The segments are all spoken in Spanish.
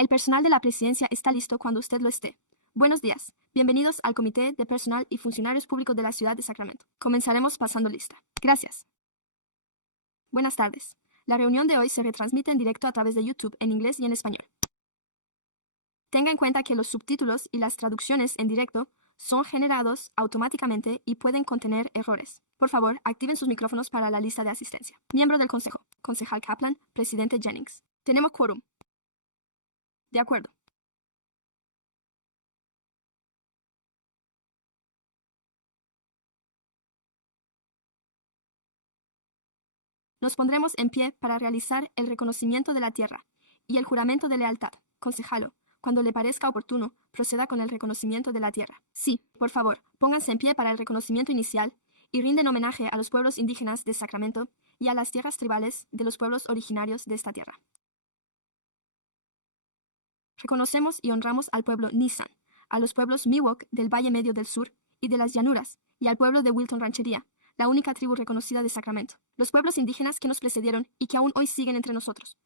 El personal de la presidencia está listo cuando usted lo esté. Buenos días. Bienvenidos al Comité de Personal y Funcionarios Públicos de la Ciudad de Sacramento. Comenzaremos pasando lista. Gracias. Buenas tardes. La reunión de hoy se retransmite en directo a través de YouTube en inglés y en español. Tenga en cuenta que los subtítulos y las traducciones en directo son generados automáticamente y pueden contener errores. Por favor, activen sus micrófonos para la lista de asistencia. Miembro del Consejo. Concejal Kaplan, Presidente Jennings. Tenemos quórum. De acuerdo. Nos pondremos en pie para realizar el reconocimiento de la tierra y el juramento de lealtad. Concejalo, cuando le parezca oportuno, proceda con el reconocimiento de la tierra. Sí, por favor, pónganse en pie para el reconocimiento inicial y rinden homenaje a los pueblos indígenas de Sacramento y a las tierras tribales de los pueblos originarios de esta tierra. Reconocemos y honramos al pueblo Nisan, a los pueblos Miwok del Valle Medio del Sur y de las Llanuras, y al pueblo de Wilton Ranchería, la única tribu reconocida de Sacramento, los pueblos indígenas que nos precedieron y que aún hoy siguen entre nosotros.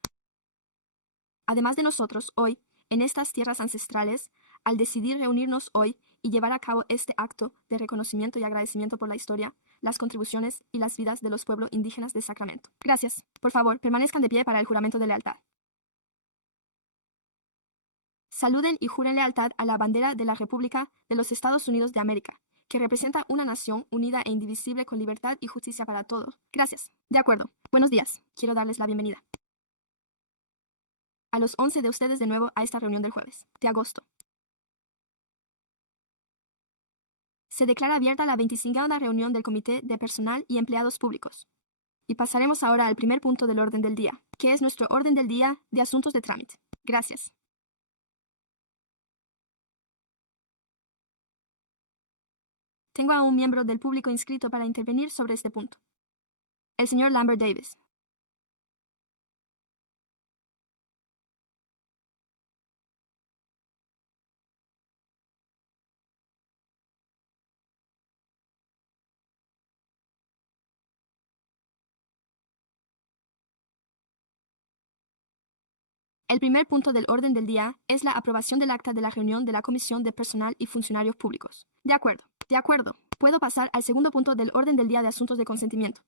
Además de nosotros, hoy, en estas tierras ancestrales, al decidir reunirnos hoy y llevar a cabo este acto de reconocimiento y agradecimiento por la historia, las contribuciones y las vidas de los pueblos indígenas de Sacramento. Gracias. Por favor, permanezcan de pie para el juramento de lealtad. Saluden y juren lealtad a la bandera de la República de los Estados Unidos de América, que representa una nación unida e indivisible con libertad y justicia para todos. Gracias. De acuerdo. Buenos días. Quiero darles la bienvenida a los 11 de ustedes de nuevo a esta reunión del jueves, de agosto. Se declara abierta la 25ª reunión del Comité de Personal y Empleados Públicos. Y pasaremos ahora al primer punto del orden del día, que es nuestro orden del día de asuntos de trámite. Gracias. Tengo a un miembro del público inscrito para intervenir sobre este punto. El señor Lambert Davis. El primer punto del orden del día es la aprobación del acta de la reunión de la Comisión de Personal y Funcionarios Públicos. De acuerdo. De acuerdo. Puedo pasar al segundo punto del orden del día de asuntos de consentimiento.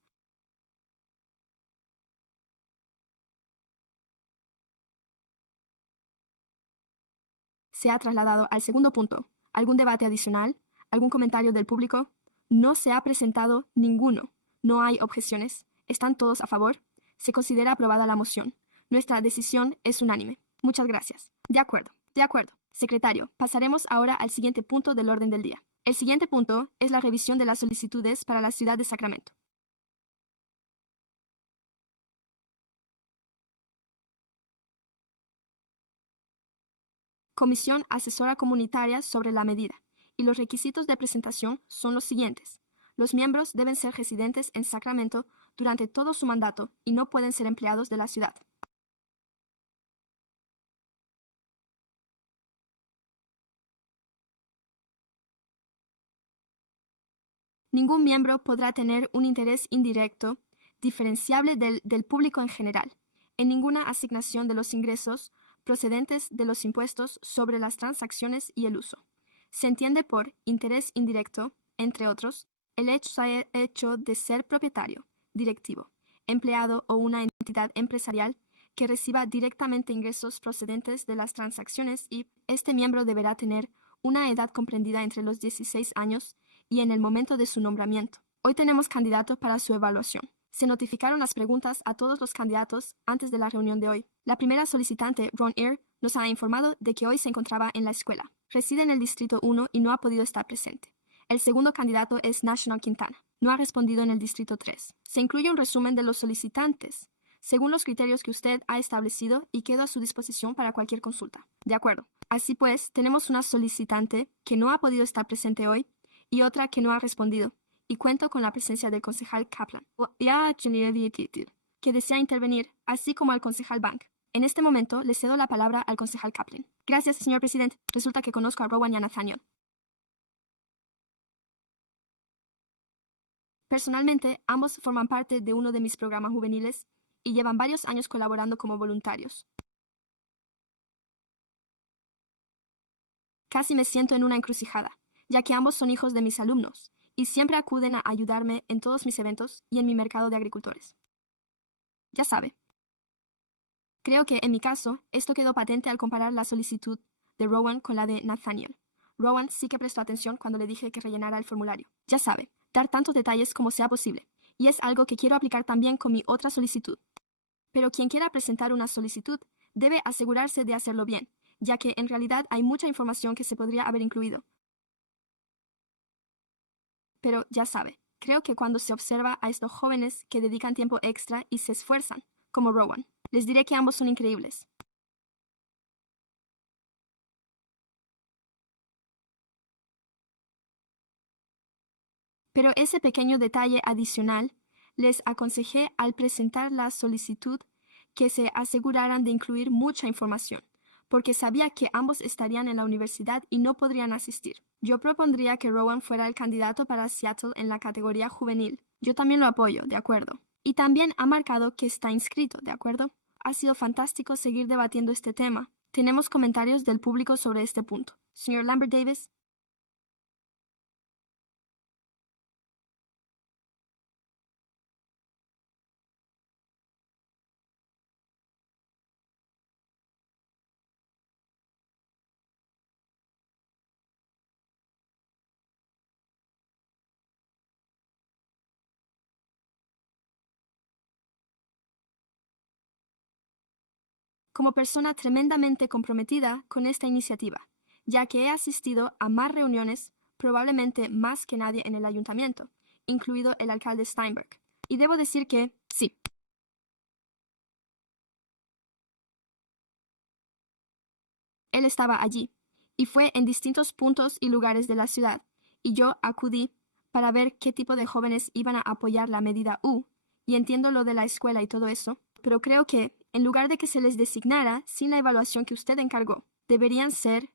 Se ha trasladado al segundo punto. ¿Algún debate adicional? ¿Algún comentario del público? No se ha presentado ninguno. No hay objeciones. ¿Están todos a favor? Se considera aprobada la moción. Nuestra decisión es unánime. Muchas gracias. De acuerdo. De acuerdo. Secretario, pasaremos ahora al siguiente punto del orden del día. El siguiente punto es la revisión de las solicitudes para la ciudad de Sacramento. Comisión Asesora Comunitaria sobre la medida, y los requisitos de presentación son los siguientes. Los miembros deben ser residentes en Sacramento durante todo su mandato y no pueden ser empleados de la ciudad. Ningún miembro podrá tener un interés indirecto, diferenciable del público en general, en ninguna asignación de los ingresos procedentes de los impuestos sobre las transacciones y el uso. Se entiende por interés indirecto, entre otros, el hecho de ser propietario, directivo, empleado o una entidad empresarial que reciba directamente ingresos procedentes de las transacciones y este miembro deberá tener una edad comprendida entre los 16 años y en el momento de su nombramiento. Hoy tenemos candidatos para su evaluación. Se notificaron las preguntas a todos los candidatos antes de la reunión de hoy. La primera solicitante, Ron Eyre, nos ha informado de que hoy se encontraba en la escuela. Reside en el Distrito 1 y no ha podido estar presente. El segundo candidato es National Quintana. No ha respondido en el Distrito 3. Se incluye un resumen de los solicitantes, según los criterios que usted ha establecido y queda a su disposición para cualquier consulta. De acuerdo. Así pues, tenemos una solicitante que no ha podido estar presente hoy y otra que no ha respondido, y cuento con la presencia del concejal Kaplan, que desea intervenir, así como al concejal Bank. En este momento, le cedo la palabra al concejal Kaplan. Gracias, señor presidente. Resulta que conozco a Rowan y a Nathaniel. Personalmente, ambos forman parte de uno de mis programas juveniles y llevan varios años colaborando como voluntarios. Casi me siento en una encrucijada, ya que ambos son hijos de mis alumnos y siempre acuden a ayudarme en todos mis eventos y en mi mercado de agricultores. Ya sabe. Creo que, en mi caso, esto quedó patente al comparar la solicitud de Rowan con la de Nathaniel. Rowan sí que prestó atención cuando le dije que rellenara el formulario. Ya sabe, dar tantos detalles como sea posible, y es algo que quiero aplicar también con mi otra solicitud. Pero quien quiera presentar una solicitud debe asegurarse de hacerlo bien, ya que en realidad hay mucha información que se podría haber incluido. Pero ya sabe, creo que cuando se observa a estos jóvenes que dedican tiempo extra y se esfuerzan, como Rowan, les diré que ambos son increíbles. Pero ese pequeño detalle adicional, les aconsejé al presentar la solicitud que se aseguraran de incluir mucha información, porque sabía que ambos estarían en la universidad y no podrían asistir. Yo propondría que Rowan fuera el candidato para Seattle en la categoría juvenil. Yo también lo apoyo, ¿de acuerdo? Y también ha marcado que está inscrito, ¿de acuerdo? Ha sido fantástico seguir debatiendo este tema. Tenemos comentarios del público sobre este punto. Señor Lambert Davis. Como persona tremendamente comprometida con esta iniciativa, ya que he asistido a más reuniones, probablemente más que nadie en el ayuntamiento, incluido el alcalde Steinberg. Y debo decir que, sí, él estaba allí, y fue en distintos puntos y lugares de la ciudad, y yo acudí para ver qué tipo de jóvenes iban a apoyar la medida U, y entiendo lo de la escuela y todo eso, pero creo que, en lugar de que se les designara sin la evaluación que usted encargó, deberían ser.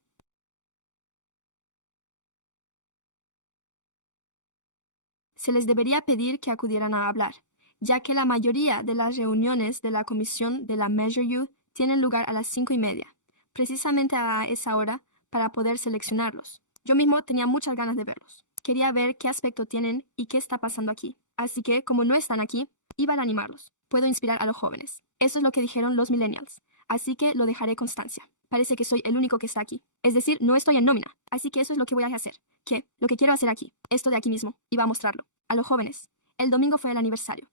Se les debería pedir que acudieran a hablar, ya que la mayoría de las reuniones de la comisión de la Measure U tienen lugar a las 5:30, precisamente a esa hora para poder seleccionarlos. Yo mismo tenía muchas ganas de verlos. Quería ver qué aspecto tienen y qué está pasando aquí. Así que, como no están aquí, iba a animarlos. Puedo inspirar a los jóvenes. Eso es lo que dijeron los millennials. Así que lo dejaré constancia. Parece que soy el único que está aquí. Es decir, no estoy en nómina. Así que eso es lo que voy a hacer. ¿Qué? Lo que quiero hacer aquí. Esto de aquí mismo. Iba a mostrarlo. A los jóvenes. El domingo fue el aniversario.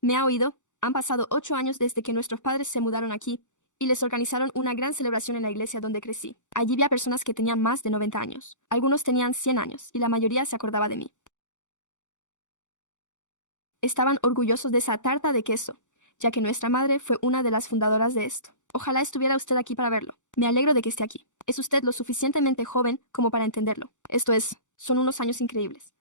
¿Me ha oído? Han pasado 8 años desde que nuestros padres se mudaron aquí y les organizaron una gran celebración en la iglesia donde crecí. Allí vi a personas que tenían más de 90 años. Algunos tenían 100 años y la mayoría se acordaba de mí. Estaban orgullosos de esa tarta de queso, ya que nuestra madre fue una de las fundadoras de esto. Ojalá estuviera usted aquí para verlo. Me alegro de que esté aquí. Es usted lo suficientemente joven como para entenderlo. Esto es, son unos años increíbles.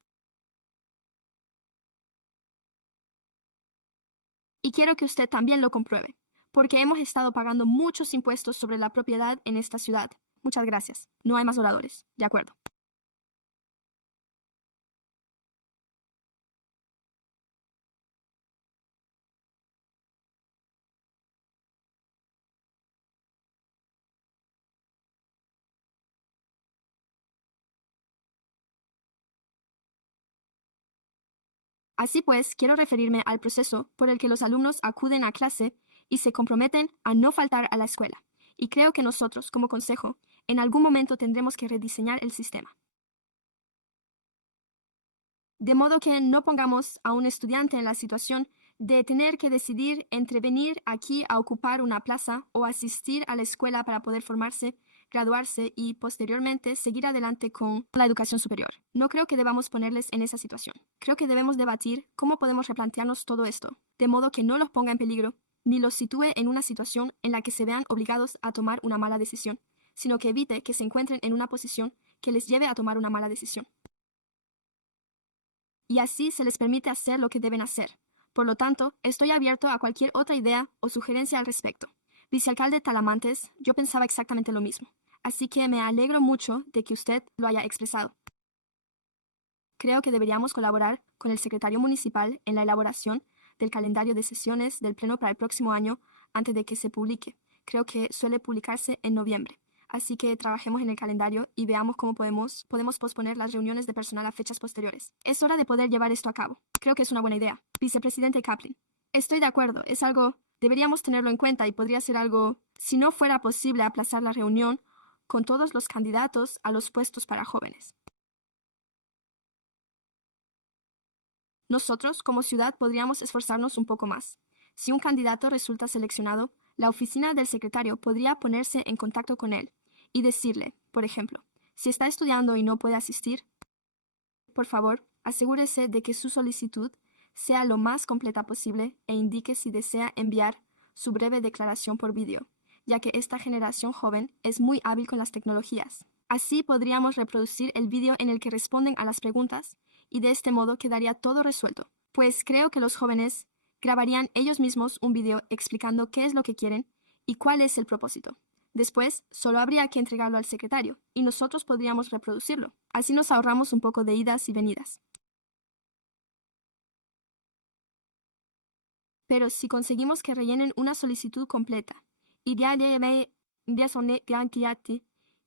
Y quiero que usted también lo compruebe, porque hemos estado pagando muchos impuestos sobre la propiedad en esta ciudad. Muchas gracias. No hay más oradores. De acuerdo. Así pues, quiero referirme al proceso por el que los alumnos acuden a clase y se comprometen a no faltar a la escuela. Y creo que nosotros, como consejo, en algún momento tendremos que rediseñar el sistema. De modo que no pongamos a un estudiante en la situación de tener que decidir entre venir aquí a ocupar una plaza o asistir a la escuela para poder formarse, graduarse y posteriormente seguir adelante con la educación superior. No creo que debamos ponerles en esa situación. Creo que debemos debatir cómo podemos replantearnos todo esto, de modo que no los ponga en peligro ni los sitúe en una situación en la que se vean obligados a tomar una mala decisión, sino que evite que se encuentren en una posición que les lleve a tomar una mala decisión. Y así se les permite hacer lo que deben hacer. Por lo tanto, estoy abierto a cualquier otra idea o sugerencia al respecto. Vicealcalde Talamantes, yo pensaba exactamente lo mismo. Así que me alegro mucho de que usted lo haya expresado. Creo que deberíamos colaborar con el secretario municipal en la elaboración del calendario de sesiones del Pleno para el próximo año antes de que se publique. Creo que suele publicarse en noviembre. Así que trabajemos en el calendario y veamos cómo podemos posponer las reuniones de personal a fechas posteriores. Es hora de poder llevar esto a cabo. Creo que es una buena idea. Vicepresidente Kaplan. Estoy de acuerdo. Es algo... Deberíamos tenerlo en cuenta y podría ser algo... Si no fuera posible aplazar la reunión con todos los candidatos a los puestos para jóvenes. Nosotros, como ciudad, podríamos esforzarnos un poco más. Si un candidato resulta seleccionado, la oficina del secretario podría ponerse en contacto con él y decirle, por ejemplo, si está estudiando y no puede asistir, por favor, asegúrese de que su solicitud sea lo más completa posible e indique si desea enviar su breve declaración por vídeo, ya que esta generación joven es muy hábil con las tecnologías. Así podríamos reproducir el vídeo en el que responden a las preguntas y de este modo quedaría todo resuelto, pues creo que los jóvenes grabarían ellos mismos un vídeo explicando qué es lo que quieren y cuál es el propósito. Después, solo habría que entregarlo al secretario y nosotros podríamos reproducirlo. Así nos ahorramos un poco de idas y venidas. Pero si conseguimos que rellenen una solicitud completa,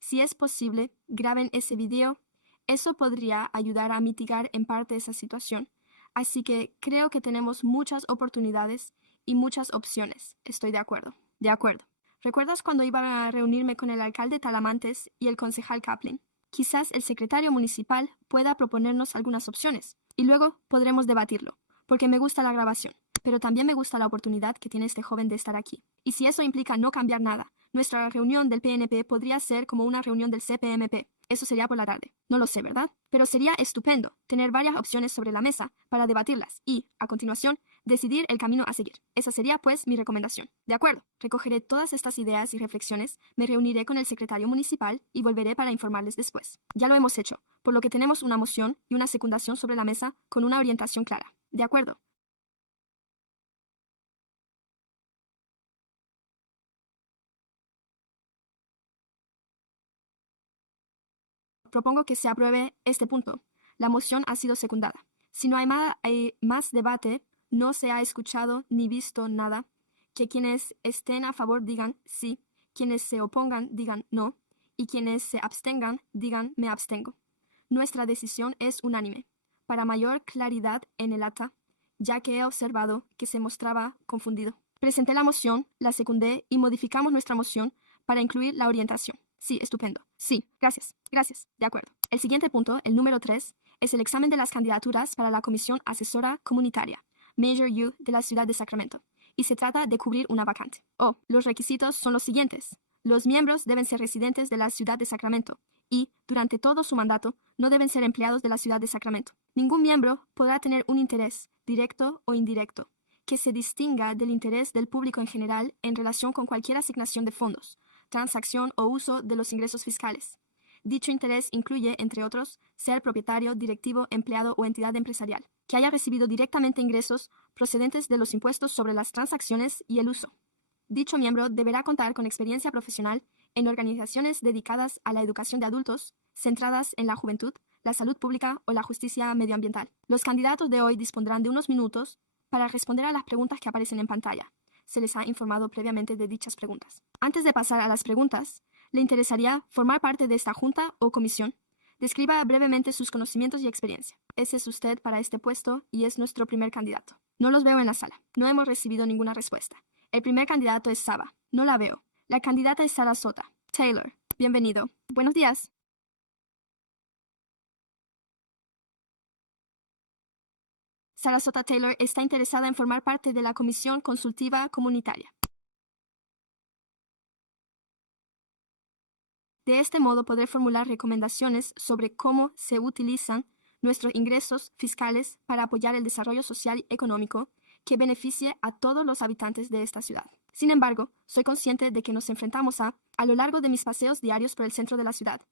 si es posible, graben ese video, eso podría ayudar a mitigar en parte esa situación. Así que creo que tenemos muchas oportunidades y muchas opciones. Estoy de acuerdo. De acuerdo. ¿Recuerdas cuando iba a reunirme con el alcalde Talamantes y el concejal Kaplan? Quizás el secretario municipal pueda proponernos algunas opciones y luego podremos debatirlo, porque me gusta la grabación, pero también me gusta la oportunidad que tiene este joven de estar aquí. Y si eso implica no cambiar nada, nuestra reunión del PNP podría ser como una reunión del CPMP. Eso sería por la tarde. No lo sé, ¿verdad? Pero sería estupendo tener varias opciones sobre la mesa para debatirlas y, a continuación, decidir el camino a seguir. Esa sería, pues, mi recomendación. De acuerdo. Recogeré todas estas ideas y reflexiones, me reuniré con el secretario municipal y volveré para informarles después. Ya lo hemos hecho, por lo que tenemos una moción y una secundación sobre la mesa con una orientación clara. De acuerdo. Propongo que se apruebe este punto. La moción ha sido secundada. Si no hay más debate, no se ha escuchado ni visto nada, que quienes estén a favor digan sí, quienes se opongan digan no, y quienes se abstengan digan me abstengo. Nuestra decisión es unánime. Para mayor claridad en el acta, ya que he observado que se mostraba confundido. Presenté la moción, la secundé y modificamos nuestra moción para incluir la orientación. Sí, estupendo. Sí, gracias. Gracias. De acuerdo. El siguiente punto, el número 3, es el examen de las candidaturas para la Comisión Asesora Comunitaria, Major U de la ciudad de Sacramento, y se trata de cubrir una vacante. Los requisitos son los siguientes. Los miembros deben ser residentes de la ciudad de Sacramento y, durante todo su mandato, no deben ser empleados de la ciudad de Sacramento. Ningún miembro podrá tener un interés, directo o indirecto, que se distinga del interés del público en general en relación con cualquier asignación de fondos, transacción o uso de los ingresos fiscales. Dicho interés incluye, entre otros, ser propietario, directivo, empleado o entidad empresarial, que haya recibido directamente ingresos procedentes de los impuestos sobre las transacciones y el uso. Dicho miembro deberá contar con experiencia profesional en organizaciones dedicadas a la educación de adultos, centradas en la juventud, la salud pública o la justicia medioambiental. Los candidatos de hoy dispondrán de unos minutos para responder a las preguntas que aparecen en pantalla. Se les ha informado previamente de dichas preguntas. Antes de pasar a las preguntas, ¿le interesaría formar parte de esta junta o comisión? Describa brevemente sus conocimientos y experiencia. Ese es usted para este puesto y es nuestro primer candidato. No los veo en la sala. No hemos recibido ninguna respuesta. El primer candidato es Saba. No la veo. La candidata es Sarasota. Taylor. Bienvenido. Buenos días. Sarasota Taylor está interesada en formar parte de la Comisión Consultiva Comunitaria. De este modo podré formular recomendaciones sobre cómo se utilizan nuestros ingresos fiscales para apoyar el desarrollo social y económico que beneficie a todos los habitantes de esta ciudad. Sin embargo, soy consciente de que nos enfrentamos a lo largo de mis paseos diarios por el centro de la ciudad.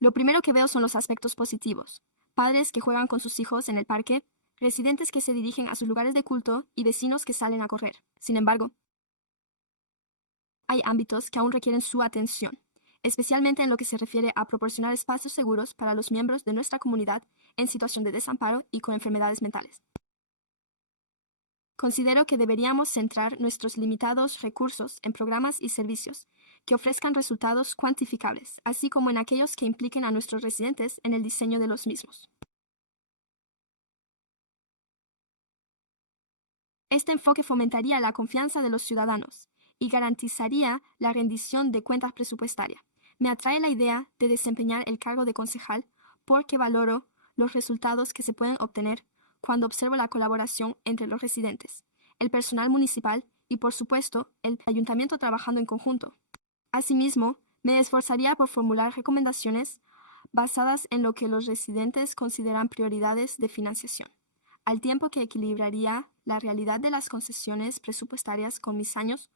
Lo primero que veo son los aspectos positivos. Padres que juegan con sus hijos en el parque, residentes que se dirigen a sus lugares de culto y vecinos que salen a correr. Sin embargo, hay ámbitos que aún requieren su atención, especialmente en lo que se refiere a proporcionar espacios seguros para los miembros de nuestra comunidad en situación de desamparo y con enfermedades mentales. Considero que deberíamos centrar nuestros limitados recursos en programas y servicios que ofrezcan resultados cuantificables, así como en aquellos que impliquen a nuestros residentes en el diseño de los mismos. Este enfoque fomentaría la confianza de los ciudadanos y garantizaría la rendición de cuentas presupuestaria. Me atrae la idea de desempeñar el cargo de concejal porque valoro los resultados que se pueden obtener cuando observo la colaboración entre los residentes, el personal municipal y, por supuesto, el ayuntamiento trabajando en conjunto. Asimismo, me esforzaría por formular recomendaciones basadas en lo que los residentes consideran prioridades de financiación, al tiempo que equilibraría la realidad de las concesiones presupuestarias con mis años,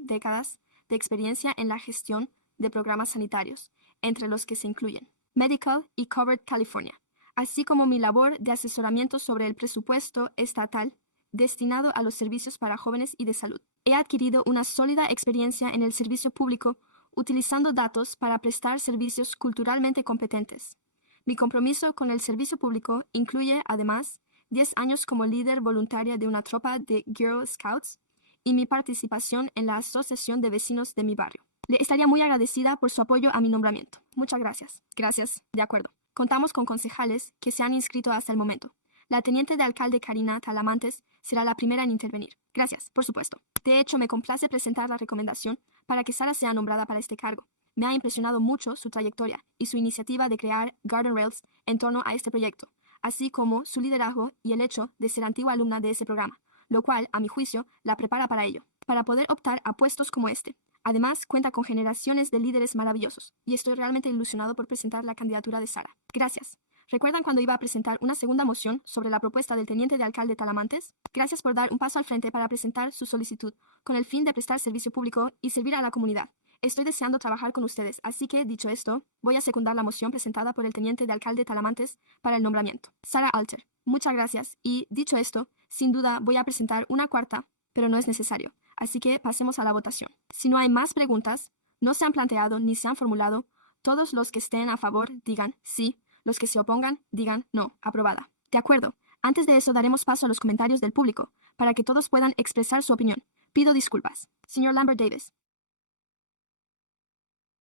décadas de experiencia en la gestión de programas sanitarios, entre los que se incluyen Medical y Covered California, así como mi labor de asesoramiento sobre el presupuesto estatal destinado a los servicios para jóvenes y de salud. He adquirido una sólida experiencia en el servicio público utilizando datos para prestar servicios culturalmente competentes. Mi compromiso con el servicio público incluye, además, 10 años como líder voluntaria de una tropa de Girl Scouts y mi participación en la Asociación de Vecinos de mi barrio. Le estaría muy agradecida por su apoyo a mi nombramiento. Muchas gracias. Gracias. De acuerdo. Contamos con concejales que se han inscrito hasta el momento. La teniente de alcalde Karina Talamantes será la primera en intervenir. Gracias, por supuesto. De hecho, me complace presentar la recomendación para que Sara sea nombrada para este cargo. Me ha impresionado mucho su trayectoria y su iniciativa de crear Garden Rails en torno a este proyecto, así como su liderazgo y el hecho de ser antigua alumna de ese programa, lo cual, a mi juicio, la prepara para ello, para poder optar a puestos como este. Además, cuenta con generaciones de líderes maravillosos, y estoy realmente ilusionado por presentar la candidatura de Sara. Gracias. ¿Recuerdan cuando iba a presentar una segunda moción sobre la propuesta del teniente de alcalde Talamantes? Gracias por dar un paso al frente para presentar su solicitud, con el fin de prestar servicio público y servir a la comunidad. Estoy deseando trabajar con ustedes, así que, dicho esto, voy a secundar la moción presentada por el teniente de alcalde Talamantes para el nombramiento. Sara Alter. Muchas gracias. Y, dicho esto, sin duda voy a presentar una cuarta, pero no es necesario. Así que pasemos a la votación. Si no hay más preguntas, no se han planteado ni se han formulado, todos los que estén a favor digan sí. Los que se opongan, digan no, aprobada. De acuerdo. Antes de eso daremos paso a los comentarios del público, para que todos puedan expresar su opinión. Pido disculpas. Señor Lambert Davis.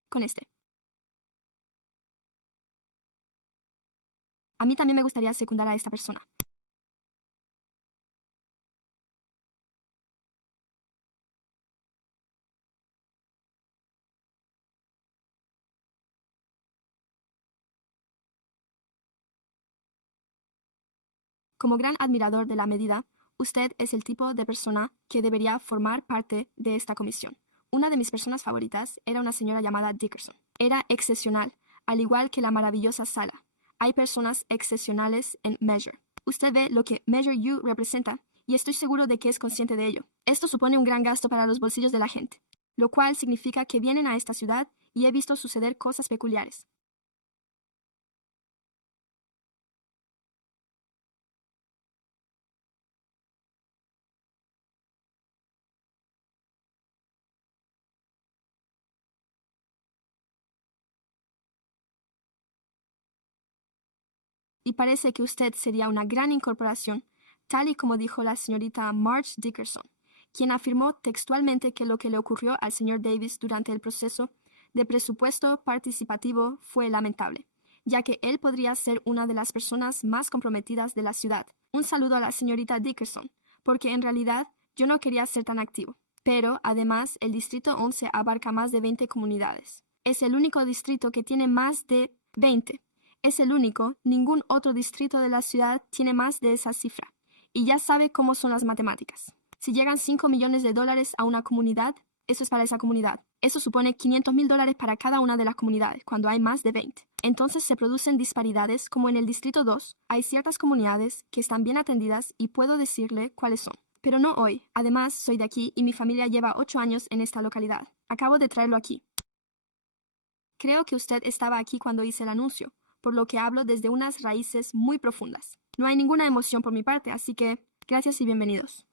Con este. A mí también me gustaría secundar a esta persona. Como gran admirador de la medida, usted es el tipo de persona que debería formar parte de esta comisión. Una de mis personas favoritas era una señora llamada Dickerson. Era excepcional, al igual que la maravillosa Sala. Hay personas excepcionales en Measure. Usted ve lo que Measure U representa y estoy seguro de que es consciente de ello. Esto supone un gran gasto para los bolsillos de la gente, lo cual significa que vienen a esta ciudad y he visto suceder cosas peculiares. Y parece que usted sería una gran incorporación, tal y como dijo la señorita Marge Dickerson, quien afirmó textualmente que lo que le ocurrió al señor Davis durante el proceso de presupuesto participativo fue lamentable, ya que él podría ser una de las personas más comprometidas de la ciudad. Un saludo a la señorita Dickerson, porque en realidad yo no quería ser tan activo. Pero, además, el Distrito 11 abarca más de 20 comunidades. Es el único distrito que tiene más de 20. Es el único, ningún otro distrito de la ciudad tiene más de esa cifra. Y ya sabe cómo son las matemáticas. Si llegan 5 millones de dólares a una comunidad, eso es para esa comunidad. Eso supone $500,000 para cada una de las comunidades, cuando hay más de 20. Entonces se producen disparidades, como en el Distrito 2, hay ciertas comunidades que están bien atendidas y puedo decirle cuáles son. Pero no hoy. Además, soy de aquí y mi familia lleva 8 años en esta localidad. Acabo de traerlo aquí. Creo que usted estaba aquí cuando hice el anuncio, por lo que hablo desde unas raíces muy profundas. No hay ninguna emoción por mi parte, así que gracias y bienvenidos.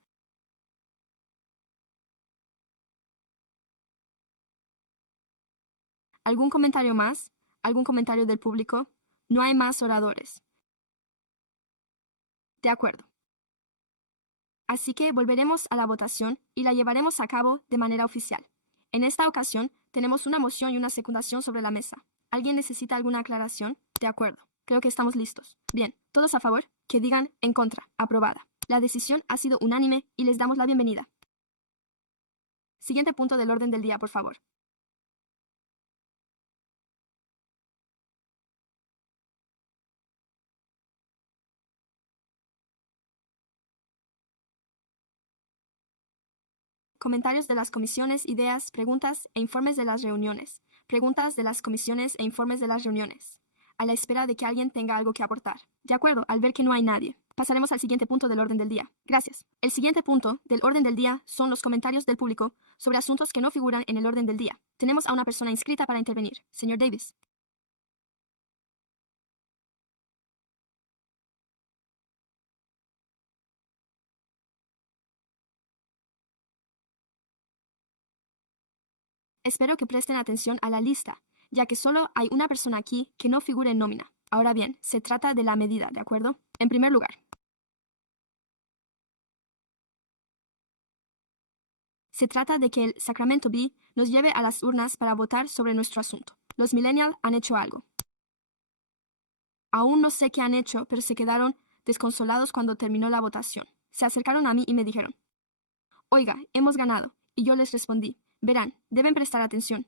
¿Algún comentario más? ¿Algún comentario del público? No hay más oradores. De acuerdo. Así que volveremos a la votación y la llevaremos a cabo de manera oficial. En esta ocasión, tenemos una moción y una secundación sobre la mesa. ¿Alguien necesita alguna aclaración? De acuerdo. Creo que estamos listos. Bien, todos a favor, que digan en contra. Aprobada. La decisión ha sido unánime y les damos la bienvenida. Siguiente punto del orden del día, por favor. Comentarios de las comisiones, ideas, preguntas e informes de las reuniones. Preguntas de las comisiones e informes de las reuniones. A la espera de que alguien tenga algo que aportar. De acuerdo, al ver que no hay nadie. Pasaremos al siguiente punto del orden del día. Gracias. El siguiente punto del orden del día son los comentarios del público sobre asuntos que no figuran en el orden del día. Tenemos a una persona inscrita para intervenir. Señor Davis. Espero que presten atención a la lista, ya que solo hay una persona aquí que no figura en nómina. Ahora bien, se trata de la medida, ¿de acuerdo? En primer lugar, se trata de que el Sacramento Bee nos lleve a las urnas para votar sobre nuestro asunto. Los millennials han hecho algo. Aún no sé qué han hecho, pero se quedaron desconsolados cuando terminó la votación. Se acercaron a mí y me dijeron, oiga, hemos ganado. Y yo les respondí, verán, deben prestar atención.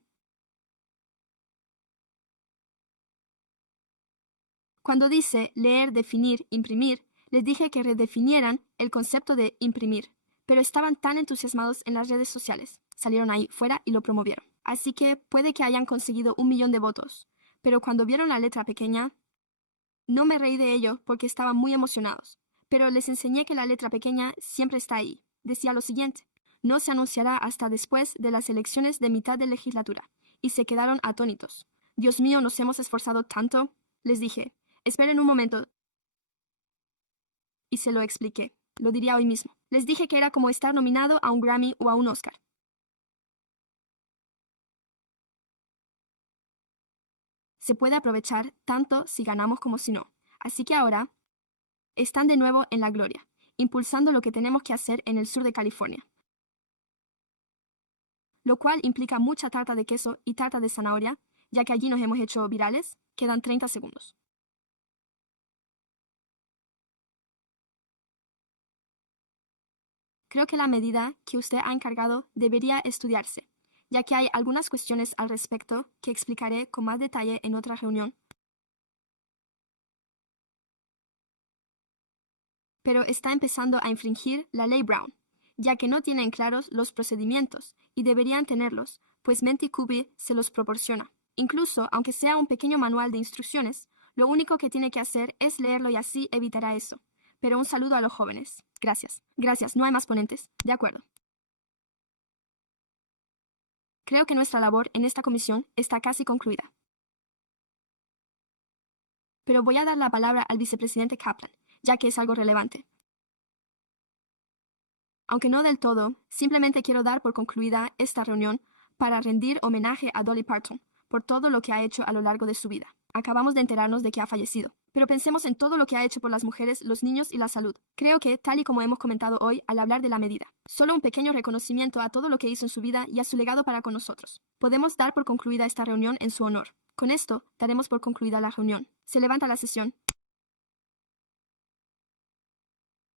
Cuando dice leer, definir, imprimir, les dije que redefinieran el concepto de imprimir, pero estaban tan entusiasmados en las redes sociales. Salieron ahí fuera y lo promovieron. Así que puede que hayan conseguido 1 millón de votos, pero cuando vieron la letra pequeña, no me reí de ello porque estaban muy emocionados, pero les enseñé que la letra pequeña siempre está ahí. Decía lo siguiente, no se anunciará hasta después de las elecciones de mitad de legislatura, y se quedaron atónitos. Dios mío, nos hemos esforzado tanto. Les dije, esperen un momento. Y se lo expliqué. Lo diría hoy mismo. Les dije que era como estar nominado a un Grammy o a un Oscar. Se puede aprovechar tanto si ganamos como si no. Así que ahora están de nuevo en la gloria, impulsando lo que tenemos que hacer en el sur de California. Lo cual implica mucha tarta de queso y tarta de zanahoria, ya que allí nos hemos hecho virales. Quedan 30 segundos. Creo que la medida que usted ha encargado debería estudiarse, ya que hay algunas cuestiones al respecto que explicaré con más detalle en otra reunión. Pero está empezando a infringir la ley Brown, ya que no tienen claros los procedimientos, y deberían tenerlos, pues Menticubi se los proporciona. Incluso, aunque sea un pequeño manual de instrucciones, lo único que tiene que hacer es leerlo y así evitará eso. Pero un saludo a los jóvenes. Gracias. Gracias, no hay más ponentes. De acuerdo. Creo que nuestra labor en esta comisión está casi concluida. Pero voy a dar la palabra al vicepresidente Kaplan, ya que es algo relevante. Aunque no del todo, simplemente quiero dar por concluida esta reunión para rendir homenaje a Dolly Parton por todo lo que ha hecho a lo largo de su vida. Acabamos de enterarnos de que ha fallecido, pero pensemos en todo lo que ha hecho por las mujeres, los niños y la salud. Creo que, tal y como hemos comentado hoy al hablar de la medida, solo un pequeño reconocimiento a todo lo que hizo en su vida y a su legado para con nosotros. Podemos dar por concluida esta reunión en su honor. Con esto, daremos por concluida la reunión. Se levanta la sesión.